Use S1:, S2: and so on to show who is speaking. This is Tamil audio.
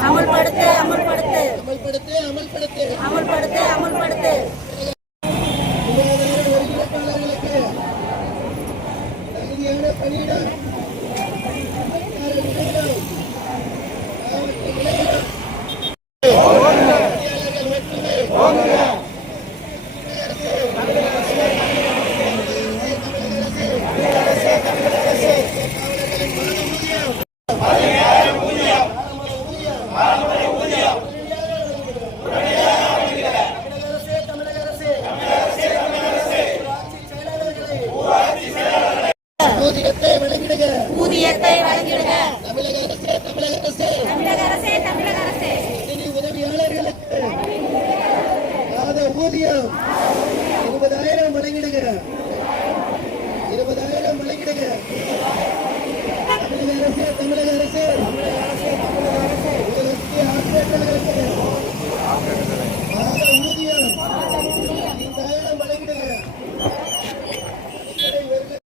S1: அமல்படுத்து
S2: அமல்படுத்து. அமல்படுத்து
S1: அமல்படுத்து. அமல்படுத்து
S2: அமல்படுத்து
S1: வழங்கிடுங்க. ஊதியத்தை
S2: வழங்கிடுங்க.
S1: தமிழக அரசே தமிழக அரசே.
S2: தமிழக அரசே தமிழக அரசே.
S1: உதவியாளர்களுக்கு ஊதியம். இருபதாயிரம் வழங்கிடுங்க.